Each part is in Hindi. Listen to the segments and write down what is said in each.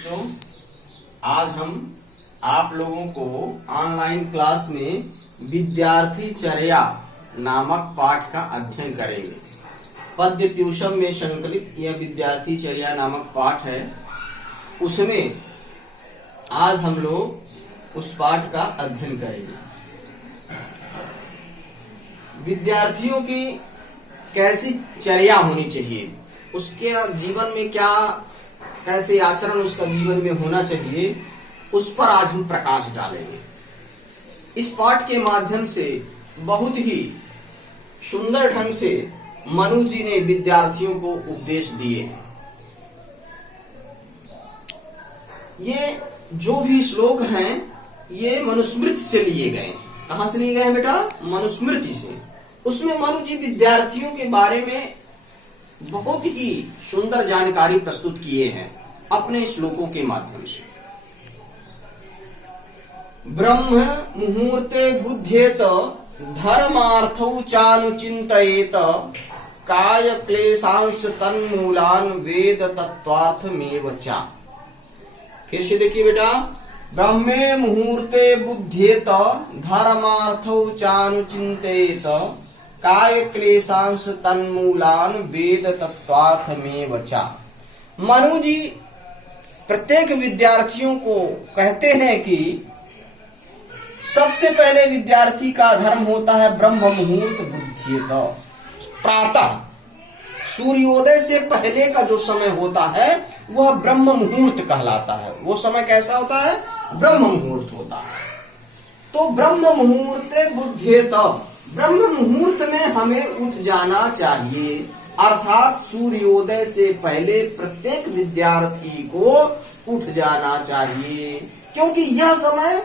बच्चों, आज हम आप लोगों को ऑनलाइन क्लास में विद्यार्थी चर्या नामक पाठ का अध्ययन करेंगे। पद्य ट्यूशन में संकलित यह विद्यार्थी चर्या नामक पाठ है। उसमें आज हम लोग उस पाठ का अध्ययन करेंगे। विद्यार्थियों की कैसी चर्या होनी चाहिए, उसके जीवन में क्या कैसे आचरण उसका जीवन में होना चाहिए, उस पर आज हम प्रकाश डालेंगे। इस पाठ के माध्यम से बहुत ही सुंदर ढंग से मनु जी ने विद्यार्थियों को उपदेश दिए। ये जो भी श्लोक हैं ये मनुस्मृति से लिए गए। कहां से लिए गए हैं बेटा? मनुस्मृति से। उसमें मनु जी विद्यार्थियों के बारे में बहुत ही सुंदर जानकारी प्रस्तुत किए हैं अपने श्लोकों के माध्यम से। ब्रह्म मुहूर्ते बुध्येत धर्मार्थौ चानुचिंतयेत काय क्लेशांश तन्मूलान वेद तत्वार्थमेव च। फिर से देखिए बेटा, ब्रह्मे मुहूर्ते बुध्येत धर्मार्थौ चानुचिंतयेत काय क्लेशांश तन्मूलान वेद तत्वार्थमेव च। मनु जी प्रत्येक विद्यार्थियों को कहते हैं कि सबसे पहले विद्यार्थी का धर्म होता है ब्रह्म मुहूर्त बुद्धियत। प्रातः सूर्योदय से पहले का जो समय होता है वह ब्रह्म मुहूर्त कहलाता है। वो समय कैसा होता है? ब्रह्म मुहूर्त होता है। तो ब्रह्म मुहूर्ते बुद्धियत, ब्रह्म मुहूर्त में हमें उठ जाना चाहिए। अर्थात सूर्योदय से पहले प्रत्येक विद्यार्थी को उठ जाना चाहिए, क्योंकि यह समय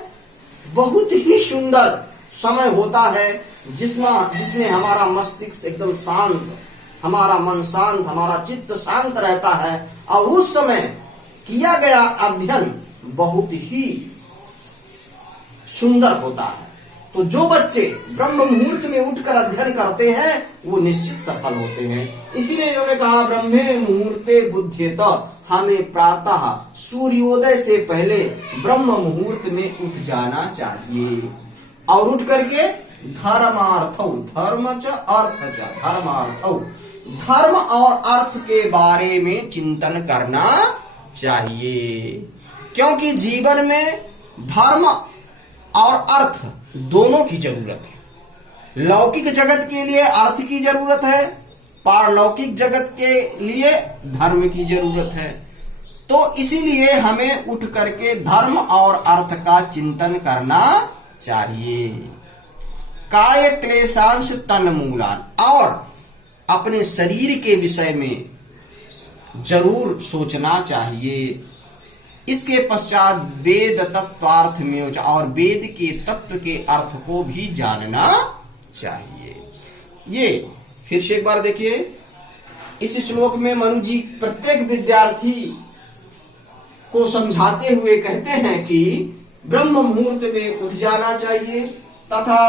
बहुत ही सुंदर समय होता है जिसमें हमारा मस्तिष्क एकदम शांत, हमारा मन शांत, हमारा चित्त शांत रहता है और उस समय किया गया अध्ययन बहुत ही सुंदर होता है। तो जो बच्चे ब्रह्म मुहूर्त में उठकर अध्ययन करते हैं वो निश्चित सफल होते हैं। इसीलिए इन्होंने कहा ब्रह्मे मुहूर्ते बुध्येत, हमें प्रातः सूर्योदय से पहले ब्रह्म मुहूर्त में उठ जाना चाहिए और उठ करके धर्मार्थौ, धर्म च अर्थ च, धर्मार्थौ, धर्म और अर्थ के बारे में चिंतन करना चाहिए। क्योंकि जीवन में धर्म और अर्थ दोनों की जरूरत है। लौकिक जगत के लिए अर्थ की जरूरत है, पारलौकिक जगत के लिए धर्म की जरूरत है। तो इसीलिए हमें उठ करके धर्म और अर्थ का चिंतन करना चाहिए। काय क्लेशांश तन्मूलान, और अपने शरीर के विषय में जरूर सोचना चाहिए। इसके पश्चात वेद तत्वार्थ में, और वेद के तत्व के अर्थ को भी जानना चाहिए। ये फिर से एक बार देखिए, इस श्लोक में मनु जी प्रत्येक विद्यार्थी को समझाते हुए कहते हैं कि ब्रह्म मुहूर्त में उठ जाना चाहिए तथा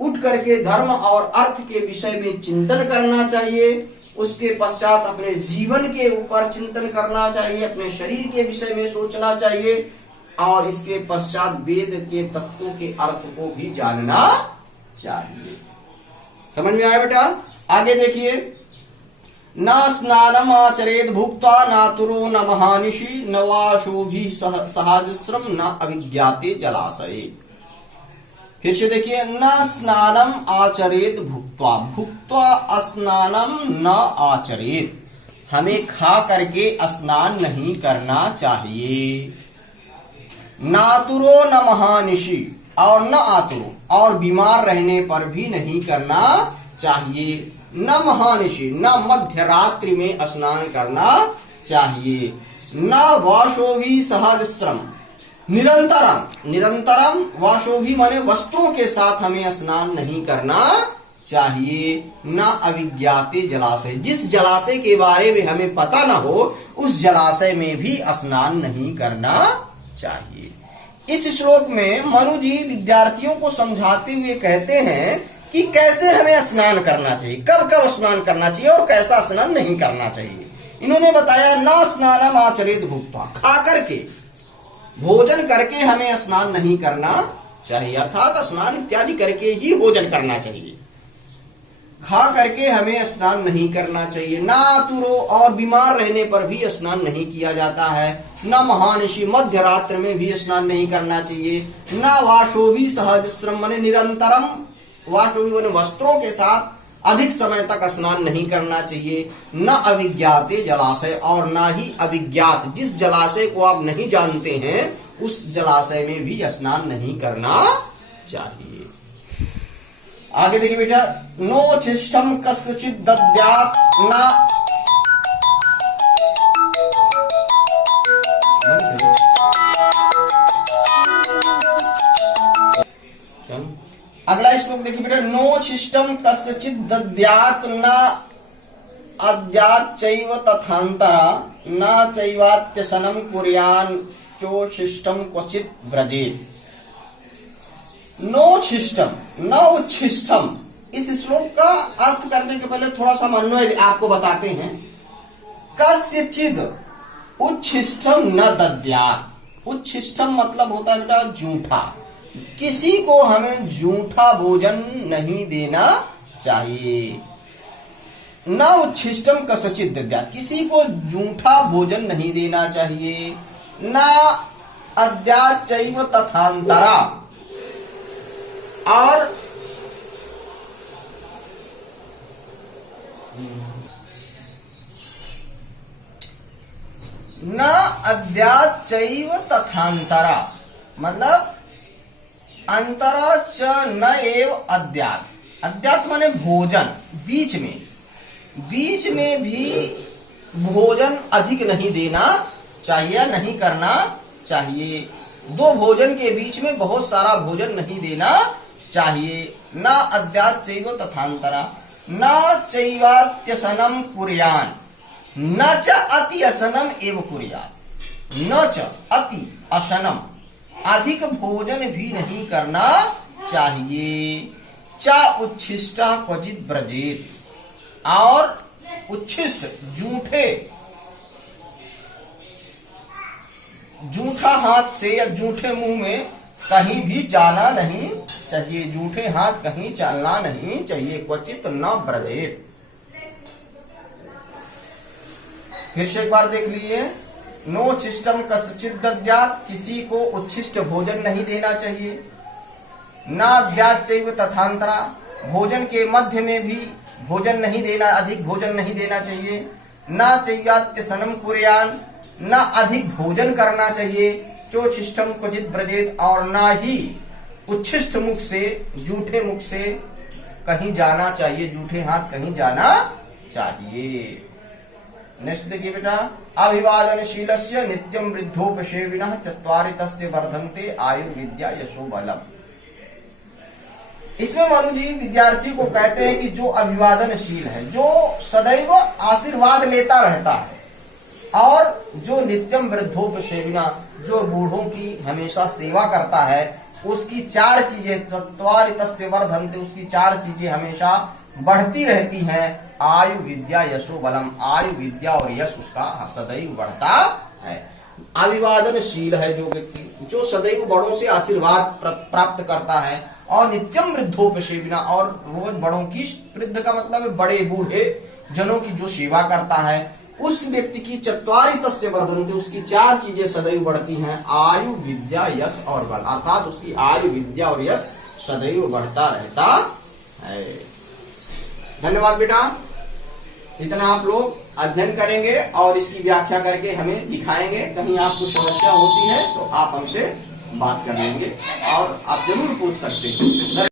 उठ करके धर्म और अर्थ के विषय में चिंतन करना चाहिए। उसके पश्चात अपने जीवन के ऊपर चिंतन करना चाहिए, अपने शरीर के विषय में सोचना चाहिए और इसके पश्चात वेद के तत्वों के अर्थ को भी जानना चाहिए। समझ में आया बेटा? आगे देखिए, न स्नानम आचरेत भुक्त्वा नातुरो न महानिशि न वाशोभिः सहाजस्रम न अविज्ञाते जलाशये। फिर से देखिए, न स्नानम आचरेत भुक्त्वा, भुक्त्वा स्नानम न आचरेत, हमें खा करके स्नान नहीं करना चाहिए। नातुरो न महानिशि, और न आतुरो, और बीमार रहने पर भी नहीं करना चाहिए। न महानिशि, न मध्य रात्रि में स्नान करना चाहिए। न वाशोभिः सहजस्रम, निरंतरम वाशोभी माने वस्तुओं के साथ हमें स्नान नहीं करना चाहिए। न अविज्ञाते जलाशय, जिस जलाशय के बारे में हमें पता न हो उस जलाशय में भी स्नान नहीं करना चाहिए। इस श्लोक में मनु जी विद्यार्थियों को समझाते हुए कहते हैं कि कैसे हमें स्नान करना चाहिए, कब कब स्नान करना चाहिए और कैसा स्नान नहीं करना चाहिए। इन्होंने बताया न स्नानम आचरेत भुक्त्वा, खा करके भोजन करके हमें स्नान नहीं करना चाहिए, अर्थात स्नान इत्यादि करके ही भोजन करना चाहिए, खा करके हमें स्नान नहीं करना चाहिए। ना आतुरो, और बीमार रहने पर भी स्नान नहीं किया जाता है। न महानिशी, मध्य रात्र में भी स्नान नहीं करना चाहिए। न वाशोभी सहज श्रम, माने निरंतरम, वाशोभी माने वस्त्रों के साथ अधिक समय तक स्नान नहीं करना चाहिए। न अविज्ञाते जलाशय, और ना ही अविज्ञात, जिस जलाशय को आप नहीं जानते हैं उस जलाशय में भी स्नान नहीं करना चाहिए। आगे देखिए बेटा, नो छिष्टम कस्यचित् दद्यात् न, अगला श्लोक देखिए बेटा, नो छिष्टम कस्यचित् दद्यात् न अद्यात् चैव तथान्तरा न चैवात्यसनं कुर्यान् चोच्छिष्टं क्वचित् व्रजेत्। नो छिष्टम, न उच्छिष्टम, इस श्लोक का अर्थ करने के पहले थोड़ा सा अन्वय आपको बताते हैं। कस्यचिद उच्छिष्टम न दद्यात्, उच्छिष्टम मतलब होता है बेटा झूठा, किसी को हमें झूठा भोजन नहीं देना चाहिए। न उच्छिष्टम कस्यचित् दद्यात्, किसी को झूठा भोजन नहीं देना चाहिए। न अद्यात् चैव तथान्तरा, और न अद्यात् चैव तथान्तरा, मतलब अंतरा च न एव अद्यात्, अद्यात् माने भोजन, बीच में भी भोजन अधिक नहीं देना चाहिए, नहीं करना चाहिए। दो भोजन के बीच में बहुत सारा भोजन नहीं देना चाहिए। न अद्यात् चैव तथान्तरा न चैवात्यसनं कुर्यान् न च अति असनम एव कुर्यात्, न च अति असनम, अधिक भोजन भी नहीं करना चाहिए। च उच्छिष्ट क्वचित् व्रजेत्, और उच्छिष्ट झूठा हाथ से या झूठे मुंह में कहीं भी जाना नहीं चाहिए, झूठे हाथ कहीं चलना नहीं चाहिए। क्वचित न व्रजेत। फिर से एक बार देख लीजिए, नो छिष्टम कस्यचित् दद्यात्, किसी को उच्छिष्ट भोजन नहीं देना चाहिए। न अद्यात् चैव तथान्तरा, भोजन के मध्य में भी भोजन नहीं देना, अधिक भोजन नहीं देना चाहिए। न चैवात्यसनं कुर्यान्, न अधिक भोजन करना चाहिए। चोच्छिष्टम क्वचित् व्रजेत, और ना ही उच्छिष्ट मुख से, झूठे मुख से कहीं जाना चाहिए, झूठे हाथ कहीं जाना चाहिए। नेक्स्ट देखिए बेटा, अभिवादनशीलस्य नित्यं वृद्धोपसेविनः चत्वारि तस्य वर्धन्ते आयु विद्या यशो बलम्। इसमें मनु जी विद्यार्थी को कहते हैं कि जो अभिवादनशील है, जो सदैव आशीर्वाद लेता रहता है, और जो नित्यम वृद्धोपसेविना, जो बूढ़ों की हमेशा सेवा करता है, उसकी चार चीजें, चत्वारि तस्य वर्धन्ते, उसकी चार चीजें हमेशा बढ़ती रहती हैं। आयु विद्या यशो बलम, आयु विद्या और यश उसका सदैव बढ़ता है। अभिवादनशील है जो व्यक्ति, जो सदैव बड़ों से आशीर्वाद प्राप्त करता है, और नित्यम वृद्धोपसेविना, और रोज बड़ों की, वृद्ध का मतलब है बड़े बूढ़े जनों की जो सेवा करता है, उस व्यक्ति की चत्वारि तस्य वर्धन्ते, उसकी चार चीजें सदैव बढ़ती हैं। आयु विद्या यश और बल, अर्थात उसकी आयु विद्या और यश सदैव बढ़ता रहता है। धन्यवाद बेटा। इतना आप लोग अध्ययन करेंगे और इसकी व्याख्या करके हमें दिखाएंगे। कहीं आपको समस्या होती है तो आप हमसे बात कर लेंगे और आप जरूर पूछ सकते हैं।